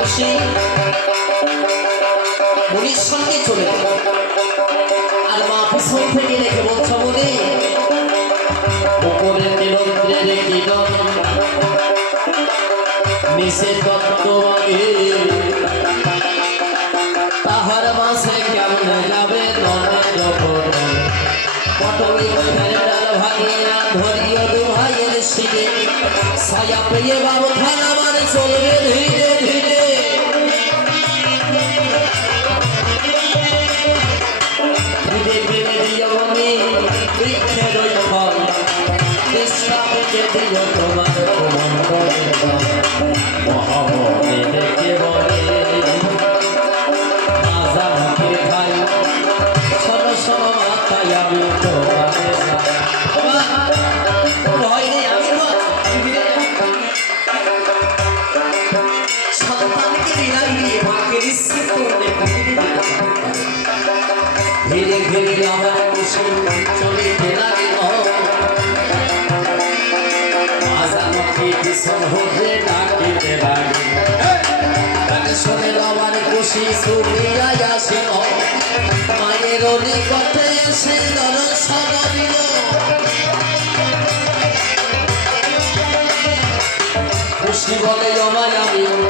খুশি। মুনির সঙ্গে চলে গেল। আর মা পিছন থেকে রেখে বলছো উপরে কিরণ নিষেধ তত্ত্ববাদী। তাহার মাসে কেমন যাবে নরেন্দ্র ভাইয়ের সায়া পেয়ে বাবু খান আমার চলবে ধীরে পেতে দিও তোমার। মহামণি ডেকে বলে মুখে খাই শোনো শোনো মাথায় আমি তোমারে চাই। বাবা, ভয় নেই, আমি মাঝামাখি ভীষণ হতে ডাকিতে তাকে শুনে আমার খুশি সুরিয়া আসিল মায়ের নিকটে এসে দর্শন দিল খুশি বলে আমি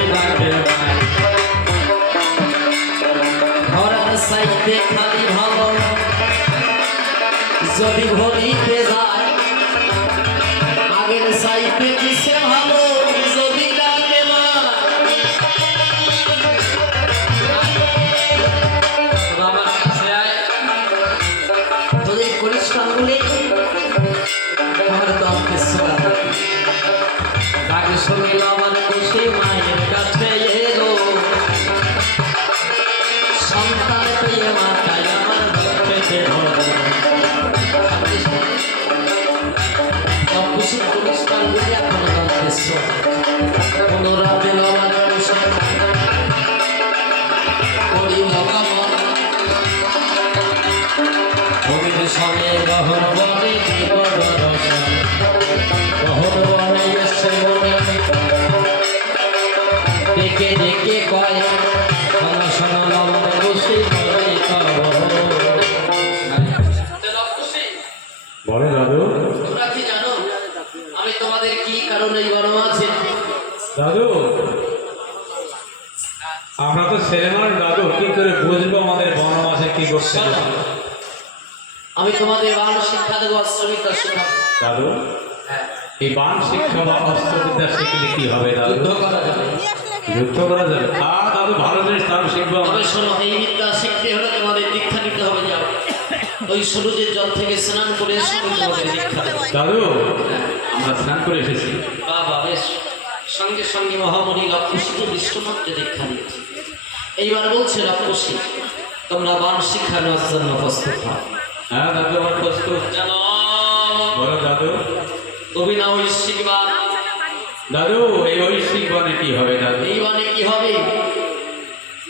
সাইতে খালি ভালো। যদি ভরিতে যায় পেটে খুশি পরিষ্কার বলে এখন দমকে শোনা পুনরা দিল আমরা তো ছেলে মানুষ দাদু কি করে বুঝব আমাদের বনমাসে কি করছে? আমি তোমাদের বাল শিক্ষা দেবো অস্ত্রবিদ্যা শেখাবো দাদু হ্যাঁ, এই বান শিক্ষা বা অস্ত্রবিদ্যা শিখলে কি হবে দাদু? যুদ্ধ করা যাবে। যুদ্ধ করা যাবে। তা দাদু ভালো জিনিস তাও শিখব। তবে শোনো এই বিদ্যা শিখতে হলে তোমাদের দীক্ষা নিতে হবে যাও। ওই সূর্যের জল থেকে স্নান করে এসে তোমাদের দীক্ষা দাদু আমরা স্নান করে এসেছি। বাবা বেশ। সঙ্গে সঙ্গে মহামণি লক্ষ্মীকে বিষ্ণুমন্ত্রে দীক্ষা দিয়েছে এইবার বলছে লক্ষ্মী তোমরা বান শিক্ষা নেওয়ার জন্য প্রস্তুত হও। হ্যাঁ দাদু আমার প্রস্তুত। জানো বলো দাদু। অভিনব ঐশ্বিক বান দাদু এই ঐশ্বিক বনে কি হবে দাদু? এই বানে কি হবে?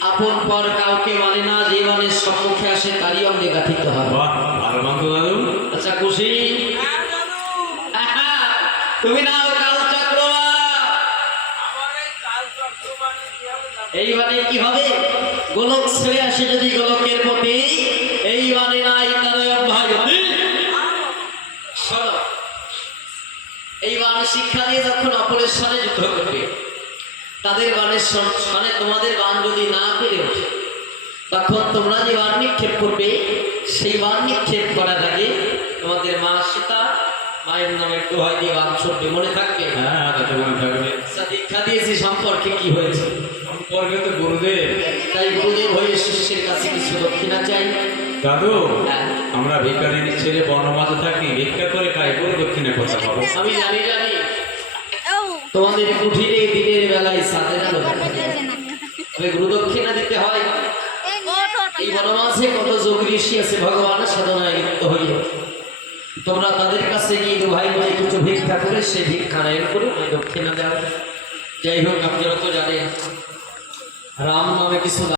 আপন পর কাউকে মানে না যে বানের সম্মুখে আসে তারই অঙ্গে গাঠিত হবে। বাহ ভালো বন্ধু দাদু। আচ্ছা খুশি? তুমি নাও কি হবে গোলক ছেড়ে আসে যদি গোলকের প্রতি এই মানে নাই এই বান শিক্ষা দিয়ে যখন অপরের সঙ্গে যুদ্ধ করবে তাদের বানের সন- সনে তোমাদের বান যদি না পেরে ওঠে তখন তোমরা যে বান নিক্ষেপ করবে সেই বান নিক্ষেপ করার আগে তোমাদের মা সীতা মায়ের নামে দোহাই দিয়ে বান ছড়বে মনে থাকবে হ্যাঁ মনে থাকবে আচ্ছা, দীক্ষা দিয়েছি সম্পর্কে কি হয়েছে সম্পর্কে তো গুরুদেব। তাই গুরুদেব হয়ে শিষ্যের কাছে কিছু দক্ষিণা চাই। দাদু হ্যাঁ। আমরা ভিকারিনী ছেলে বনমাঝে থাকি ভিক্ষা করে খাই বলে দক্ষিণে কথা পাবো আমি জানি জানি। তোমাদের কুঠিরে দিনের বেলায় যায়। তবে গুরু দক্ষিণা দিতে হয়। এই বনমাসে কত যোগ ঋষি আছে ভগবান সাধনায় লিপ্ত হইল তোমরা তাদের কাছে গিয়ে দু ভাই ভাই কিছু ভিক্ষা করে সে ভিক্ষা নায়ন করে দক্ষিণা দেওয়া যাই হোক আপনারা তো জানেন। রাম নামে কিছু